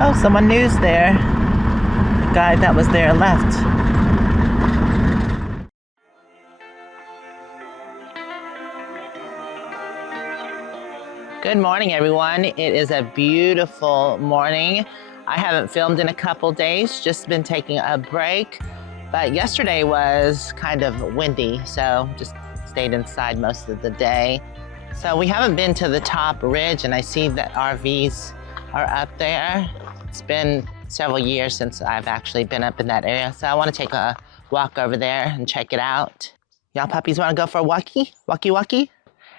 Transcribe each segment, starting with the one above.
Oh, someone new's there. The guy that was there left. Good morning, everyone. It is a beautiful morning. I haven't filmed in a couple days, just been taking a break. But yesterday was kind of windy, so just stayed inside most of the day. So we haven't been to the top ridge, and I see that RVs are up there. It's been several years since I've actually been up in that area, so I want to take a walk over there and check it out. Y'all puppies want to go for a walkie? Walkie?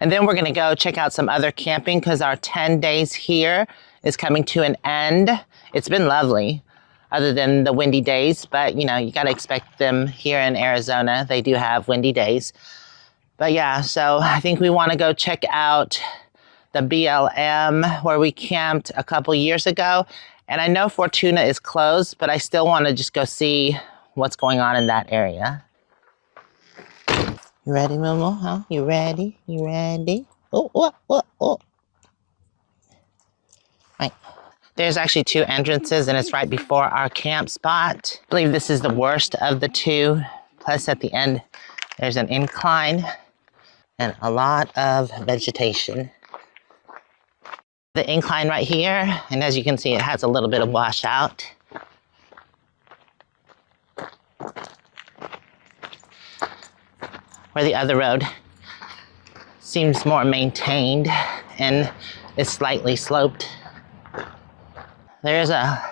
And then we're going to go check out some other camping because our 10 days here is coming to an end. It's been lovely, other than the windy days, but you know, you got to expect them here in Arizona. They do have windy days. But yeah, so I think we want to go check out the BLM where we camped a couple years ago. And I know Fortuna is closed, but I still want to just go see what's going on in that area. You ready, Moo-moo? Huh? You ready? You ready? Oh. Right. There's actually two entrances, and it's right before our camp spot. I believe this is the worst of the two. Plus, at the end, there's an incline and a lot of vegetation. The incline right here, and as you can see, it has a little bit of washout. Where the other road seems more maintained and is slightly sloped. There's a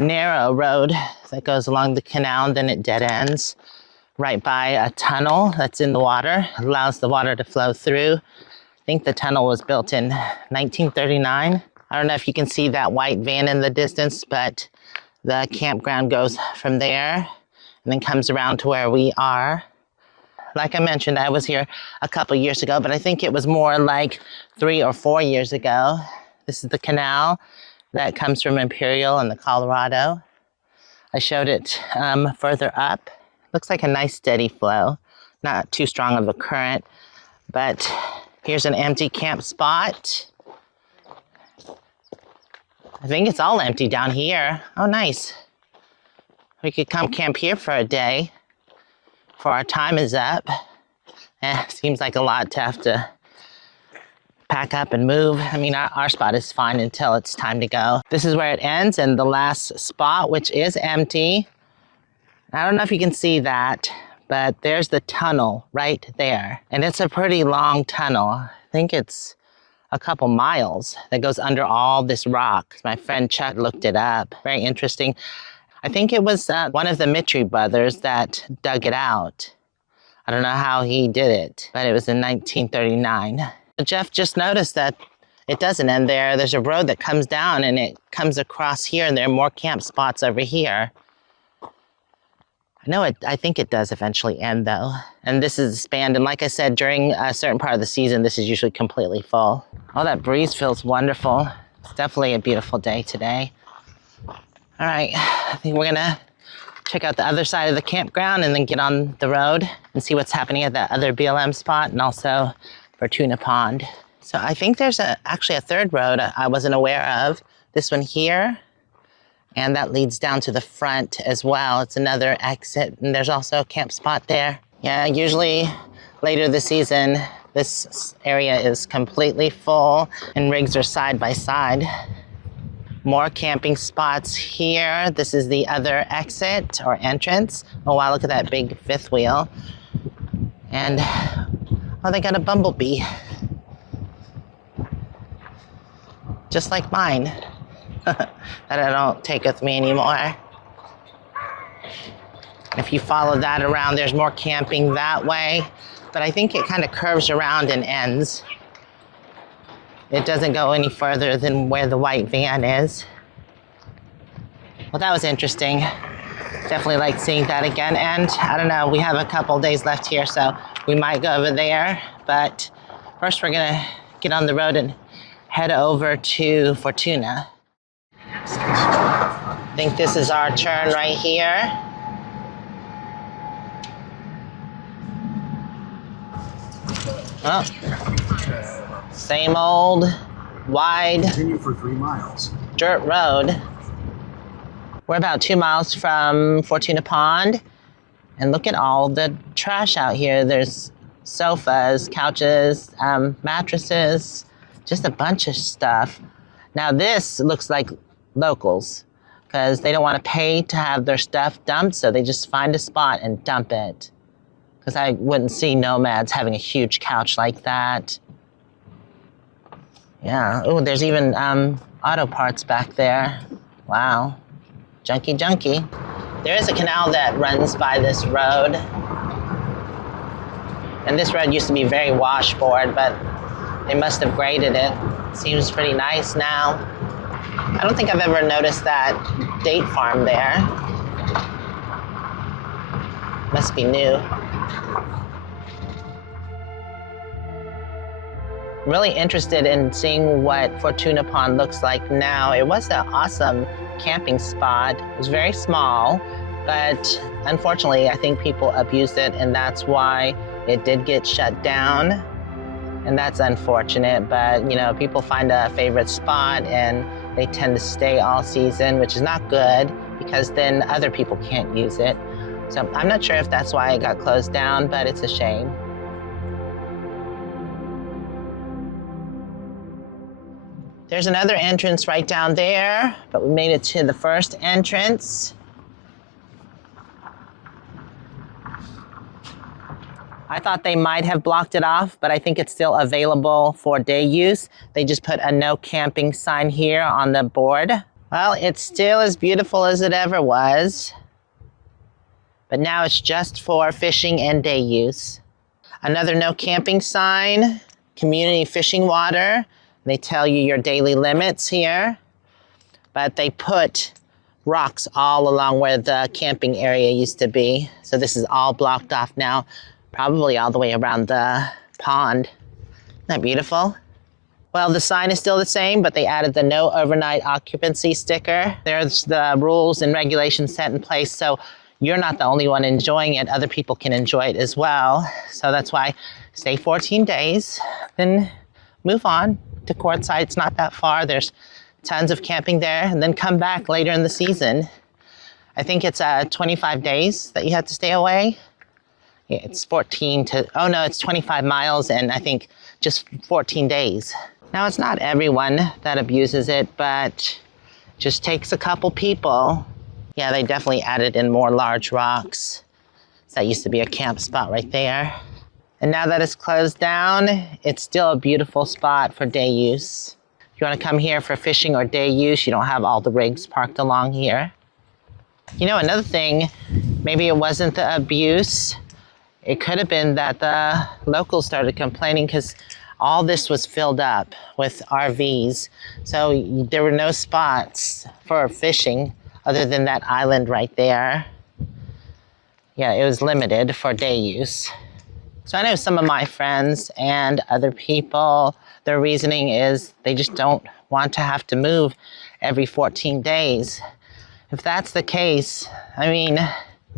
narrow road that goes along the canal, and then it dead ends right by a tunnel that's in the water. It allows the water to flow through. I think the tunnel was built in 1939. I don't know if you can see that white van in the distance, but the campground goes from there and then comes around to where we are. Like I mentioned, I was here a couple years ago, but I think it was more like 3 or 4 years ago. This is the canal that comes from Imperial and the Colorado. I showed it further up. Looks like a nice steady flow, not too strong of a current, but here's an empty camp spot. I think it's all empty down here. Oh, nice. We could come camp here for a day before our time is up. Seems like a lot to have to pack up and move. I mean, our spot is fine until it's time to go. This is where it ends, and the last spot, which is empty. I don't know if you can see that, but there's the tunnel right there. And it's a pretty long tunnel. I think it's a couple miles that goes under all this rock. My friend Chuck looked it up. Very interesting. I think it was one of the Mitri brothers that dug it out. I don't know how he did it, but it was in 1939. Jeff just noticed that it doesn't end there. There's a road that comes down and it comes across here, and there are more camp spots over here. I think it does eventually end though. And this is spanned, and like I said, during a certain part of the season, this is usually completely full. Oh, that breeze feels wonderful. It's definitely a beautiful day today. All right, I think we're gonna check out the other side of the campground and then get on the road and see what's happening at that other BLM spot and also Fortuna Pond. So I think there's actually a third road I wasn't aware of. This one here, and that leads down to the front as well. It's another exit, and there's also a camp spot there. Yeah, usually later this season, this area is completely full and rigs are side by side. More camping spots here. This is the other exit or entrance. Oh wow, look at that big fifth wheel. And, oh, they got a bumblebee. Just like mine. That I don't take with me anymore. If you follow that around, there's more camping that way. But I think it kind of curves around and ends. It doesn't go any further than where the white van is. Well, that was interesting. Definitely like seeing that again. And I don't know, we have a couple days left here, so we might go over there. But first we're gonna get on the road and head over to Fortuna. I think this is our turn right here. Oh. Same old wide Continue for 3 miles. Dirt road. We're about 2 miles from Fortuna Pond, and look at all the trash out here. There's sofas, couches, mattresses, just a bunch of stuff. Now this looks like locals because they don't want to pay to have their stuff dumped, so they just find a spot and dump it. Because I wouldn't see nomads having a huge couch like that. Yeah, oh, there's even auto parts back there. Wow, junky. There is a canal that runs by this road. And this road used to be very washboard, but they must have graded it. Seems pretty nice now. I don't think I've ever noticed that date farm there. Must be new. Really interested in seeing what Fortuna Pond looks like now. It was an awesome camping spot. It was very small, but unfortunately, I think people abused it, and that's why it did get shut down. And that's unfortunate, but you know, people find a favorite spot and they tend to stay all season, which is not good because then other people can't use it. So I'm not sure if that's why it got closed down, but it's a shame. There's another entrance right down there, but we made it to the first entrance. I thought they might have blocked it off, but I think it's still available for day use. They just put a no camping sign here on the board. Well, it's still as beautiful as it ever was, but now it's just for fishing and day use. Another no camping sign, community fishing water. They tell you your daily limits here, but they put rocks all along where the camping area used to be. So this is all blocked off now, probably all the way around the pond. Isn't that beautiful? Well, the sign is still the same, but they added the no overnight occupancy sticker. There's the rules and regulations set in place, so you're not the only one enjoying it. Other people can enjoy it as well. So that's why stay 14 days, then move on to Quartzsite. It's not that far. There's tons of camping there, and then come back later in the season. I think it's 25 days that you have to stay away. Yeah, it's 25 miles and I think just 14 days. Now it's not everyone that abuses it, but just takes a couple people. Yeah, they definitely added in more large rocks. So that used to be a camp spot right there. And now that it's closed down, it's still a beautiful spot for day use. If you want to come here for fishing or day use, you don't have all the rigs parked along here. You know, another thing, maybe it wasn't the abuse. It could have been that the locals started complaining because all this was filled up with RVs. So there were no spots for fishing other than that island right there. Yeah, it was limited for day use. So I know some of my friends and other people, their reasoning is they just don't want to have to move every 14 days. If that's the case, I mean,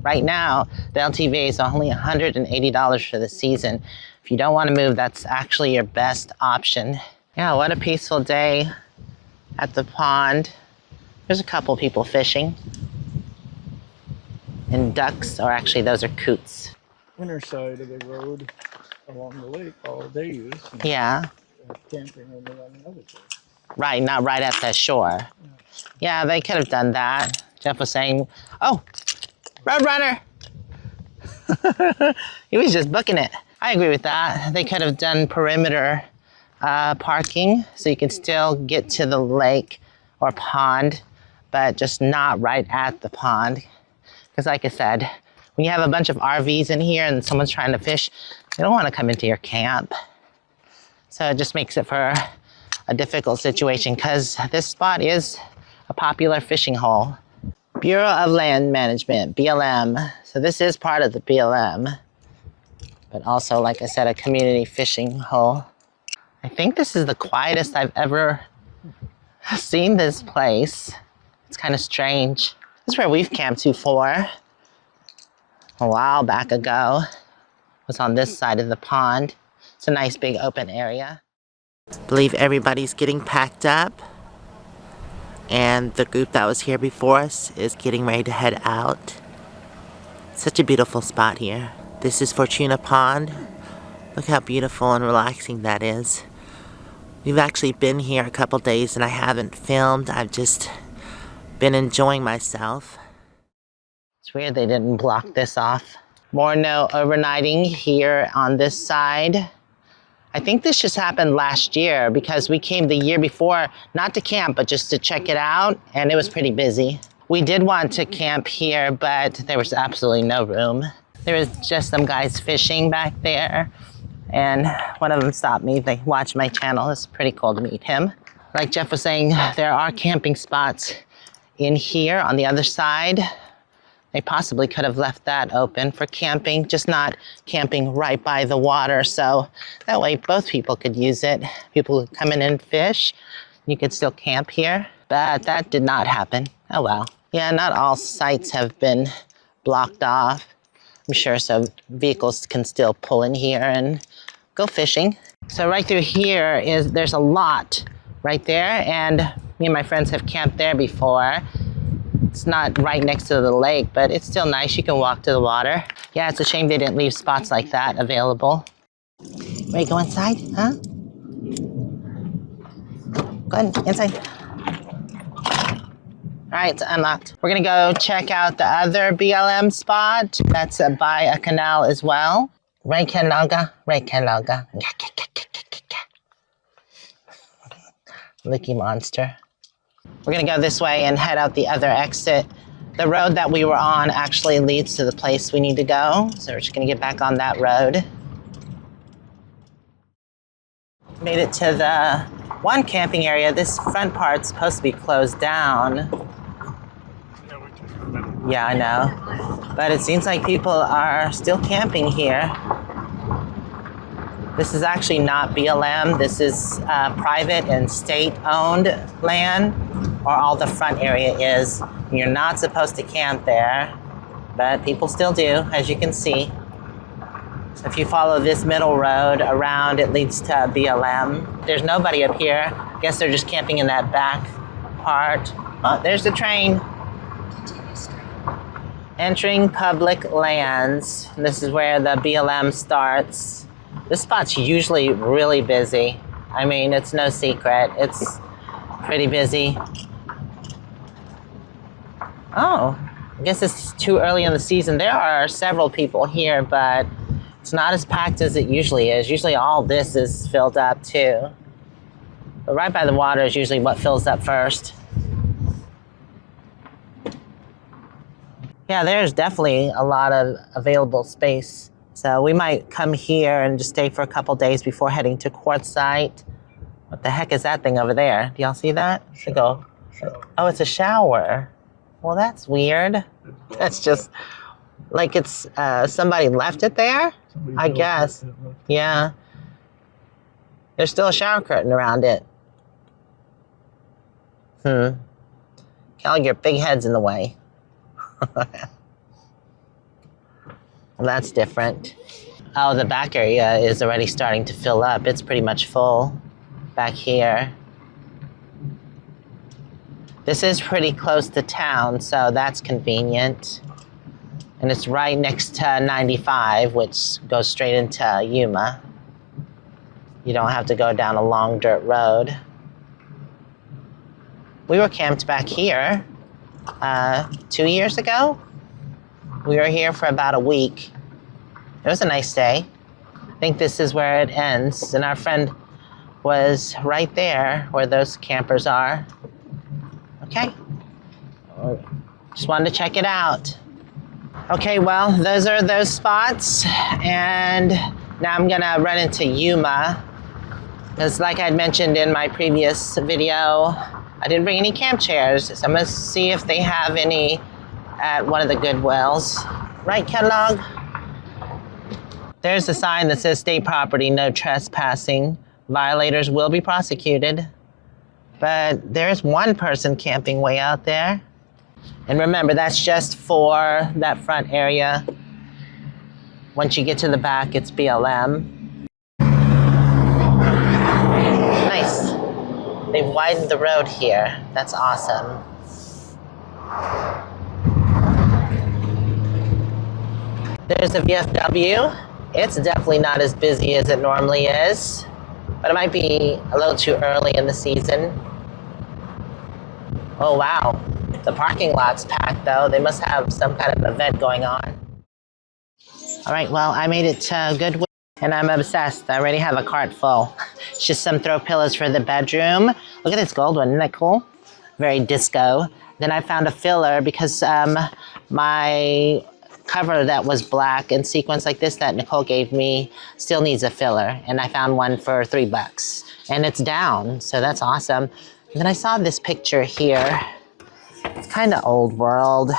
right now, the LTV is only $180 for the season. If you don't want to move, that's actually your best option. Yeah, what a peaceful day at the pond. There's a couple people fishing. And ducks, or actually those are coots. Inner side of the road along the lake all day use. Yeah. Camping over on the other side. Right, not right at the shore. Yeah, they could have done that. Jeff was saying, oh, Roadrunner. He was just booking it. I agree with that. They could have done perimeter parking so you can still get to the lake or pond, but just not right at the pond. Because like I said, when you have a bunch of RVs in here and someone's trying to fish, they don't want to come into your camp. So it just makes it for a difficult situation because this spot is a popular fishing hole. Bureau of Land Management, BLM. So this is part of the BLM, but also, like I said, a community fishing hole. I think this is the quietest I've ever seen this place. It's kind of strange. This is where we've camped before. A while back ago. It was on this side of the pond. It's a nice big open area. I believe everybody's getting packed up. And the group that was here before us is getting ready to head out. Such a beautiful spot here. This is Fortuna Pond. Look how beautiful and relaxing that is. We've actually been here a couple days and I haven't filmed. I've just been enjoying myself. It's weird they didn't block this off. More no overnighting here on this side. I think this just happened last year because we came the year before, not to camp, but just to check it out, and it was pretty busy. We did want to camp here, but there was absolutely no room. There was just some guys fishing back there, and one of them stopped me. They watched my channel. It's pretty cool to meet him. Like Jeff was saying, there are camping spots in here on the other side. They possibly could have left that open for camping, just not camping right by the water. So that way both people could use it. People could come in and fish. You could still camp here, but that did not happen. Oh well. Yeah, not all sites have been blocked off. I'm sure so vehicles can still pull in here and go fishing. So right through here there's a lot right there, and me and my friends have camped there before. It's not right next to the lake, but it's still nice. You can walk to the water. Yeah, it's a shame they didn't leave spots like that available. Ready to go inside, huh? Go ahead, inside. All right, it's unlocked. We're gonna go check out the other BLM spot. That's by a canal as well. Right, Kalaga, right, Kalaga. Licky monster. We're gonna go this way and head out the other exit. The road that we were on actually leads to the place we need to go. So we're just gonna get back on that road. Made it to the one camping area. This front part's supposed to be closed down. Yeah, I know. But it seems like people are still camping here. This is actually not BLM. This is private and state-owned land, or all the front area is. You're not supposed to camp there, but people still do, as you can see. If you follow this middle road around, it leads to BLM. There's nobody up here. I guess they're just camping in that back part. Oh, there's the train. Entering public lands. This is where the BLM starts. This spot's usually really busy. I mean, it's no secret. It's pretty busy. Oh, I guess it's too early in the season. There are several people here, but it's not as packed as it usually is. Usually all this is filled up too. But right by the water is usually what fills up first. Yeah, there's definitely a lot of available space. So we might come here and just stay for a couple days before heading to Quartzsite. What the heck is that thing over there? Do y'all see that? Should go. Oh, it's a shower. Well, that's weird. That's just like it's somebody left it there, I guess. Yeah. There's still a shower curtain around it. Kind of like your big head's in the way. Well, that's different. Oh, the back area is already starting to fill up. It's pretty much full back here. This is pretty close to town, so that's convenient. And it's right next to 95, which goes straight into Yuma. You don't have to go down a long dirt road. We were camped back here 2 years ago. We were here for about a week. It was a nice day. I think this is where it ends. And our friend was right there where those campers are. Okay. Just wanted to check it out. Okay, well, those are those spots. And now I'm gonna run into Yuma. Because like I mentioned in my previous video, I didn't bring any camp chairs. So I'm gonna see if they have any at one of the Goodwills. Right, Kellogg? There's a sign that says state property, no trespassing. Violators will be prosecuted. But there's one person camping way out there. And remember, that's just for that front area. Once you get to the back, it's BLM. Nice. They've widened the road here. That's awesome. There's a VFW. It's definitely not as busy as it normally is, but it might be a little too early in the season. Oh wow, the parking lot's packed though. They must have some kind of event going on. All right, well, I made it to Goodwill and I'm obsessed. I already have a cart full. It's just some throw pillows for the bedroom. Look at this gold one, isn't that cool? Very disco. Then I found a filler because my cover that was black and sequins like this that Nicole gave me still needs a filler. And I found one for $3 and it's down, so that's awesome. And then I saw this picture here. It's kind of old world.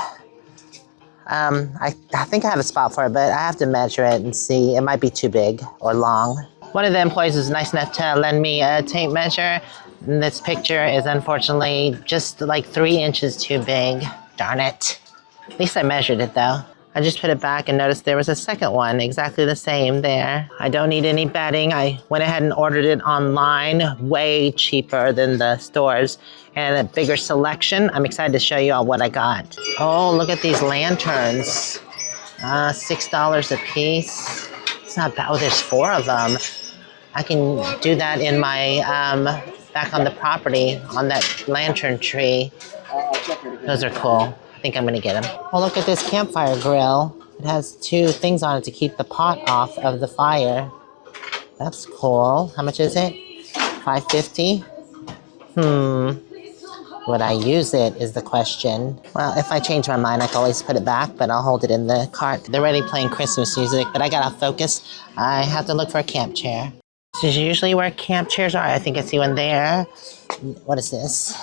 I think I have a spot for it, but I have to measure it and see. It might be too big or long. One of the employees was nice enough to lend me a tape measure. And this picture is unfortunately just like 3 inches too big. Darn it. At least I measured it though. I just put it back and noticed there was a second one, exactly the same there. I don't need any bedding. I went ahead and ordered it online, way cheaper than the stores, and a bigger selection. I'm excited to show you all what I got. Oh, look at these lanterns. $6 a piece. It's not bad. Oh, there's 4 of them. I can do that in my, back on the property, on that lantern tree. Those are cool. I think I'm gonna get them. Oh, look at this campfire grill. It has 2 things on it to keep the pot off of the fire. That's cool. How much is it? $5.50? Would I use it is the question. Well, if I change my mind, I can always put it back, but I'll hold it in the cart. They're already playing Christmas music, but I got off focus. I have to look for a camp chair. This is usually where camp chairs are. I think I see one there. What is this?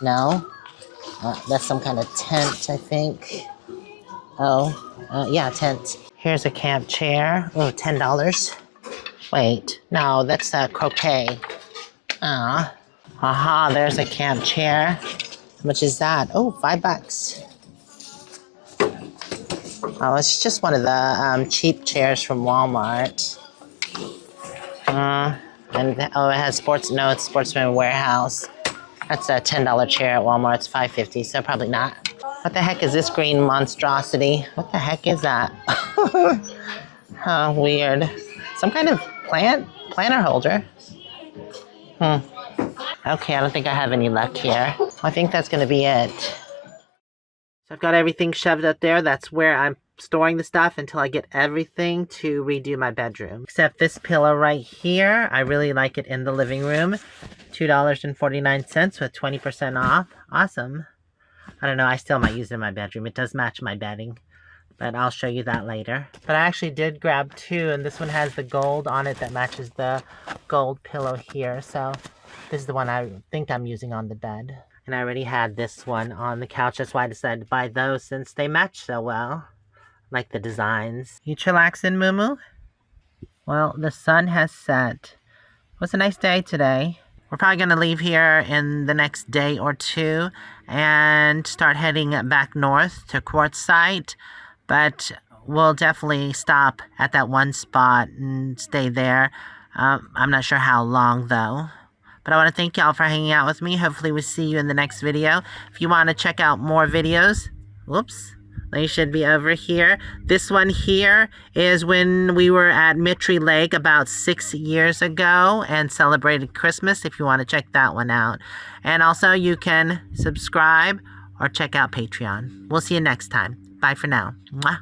No? That's some kind of tent, I think. Oh, yeah, tent. Here's a camp chair. Oh, $10. Wait, no, that's croquet. Aha, there's a camp chair. How much is that? Oh, $5. Oh, it's just one of the cheap chairs from Walmart. And oh, it has it's Sportsman Warehouse. That's a $10 chair at Walmart. It's $5.50, so probably not. What the heck is this green monstrosity? What the heck is that? Oh, weird. Some kind of planter holder. Okay, I don't think I have any luck here. I think that's gonna be it. So I've got everything shoved up there. That's where I'm storing the stuff until I get everything to redo my bedroom. Except this pillow right here. I really like it in the living room. $2.49 with 20% off. Awesome. I don't know, I still might use it in my bedroom. It does match my bedding, but I'll show you that later. But I actually did grab 2, and this one has the gold on it that matches the gold pillow here. So this is the one I think I'm using on the bed. And I already had this one on the couch. That's why I decided to buy those since they match so well. Like the designs. You chillaxing, moo-moo? Well, the sun has set. It was a nice day today. We're probably going to leave here in the next day or 2 and start heading back north to Quartzsite. But we'll definitely stop at that one spot and stay there. I'm not sure how long though. But I want to thank y'all for hanging out with me. Hopefully we'll see you in the next video. If you want to check out more videos, whoops, they should be over here. This one here is when we were at Mitri Lake about 6 years ago and celebrated Christmas, if you want to check that one out. And also you can subscribe or check out Patreon. We'll see you next time. Bye for now. Mwah.